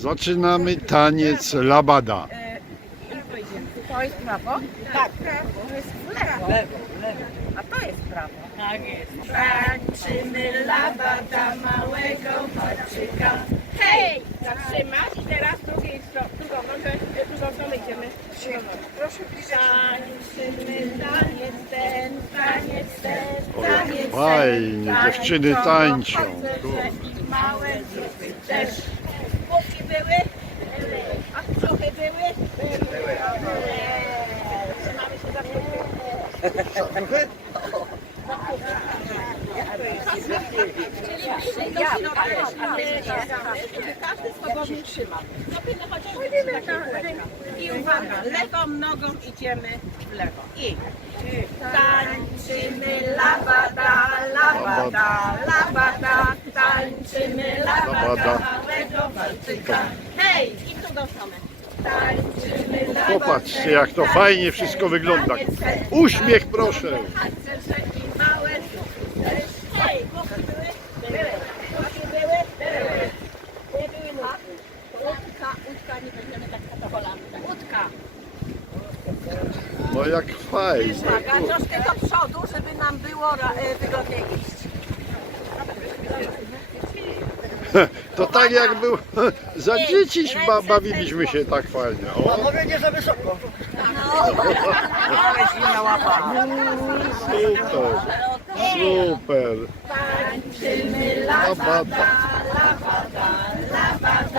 Zaczynamy taniec labada. E, to jest prawo? Tak. lewo. Lewo. A to jest prawo. Tak jest. labada małego patrzyka. Hej! Zatrzymasz teraz drugą stronę. Drugą stronę idziemy. Proszę bliżej. Taniec ten, taniec ten, taniec ten. Fajnie, dziewczyny tańczą były? A trochę były? Czyli ja, ale, ale, ale, ale, ale, każdy swobodnie trzyma. I uwaga, lewą nogą idziemy w lewo. I tańczymy labada, labada, labada, tańczymy labada. labada. Popatrzcie, jak to fajnie wszystko wygląda. Uśmiech, proszę. No jak fajnie. Wyszmaga, troszkę do przodu, żeby nam było wygodniej iść. To Pobana. tak jak był za dzieci bawiliśmy się ]kiej. tak fajnie. A mówię nie za wysoko. Super. Super. Lapada.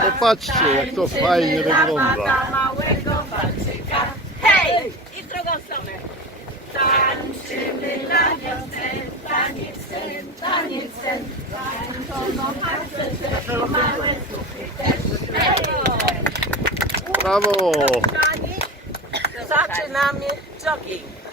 Popatrzcie jak to fajnie wygląda. Tańczymy, tańice, tańice, tańice, tańice, tańice, tańice, Brawo! Zaczynamy jogging.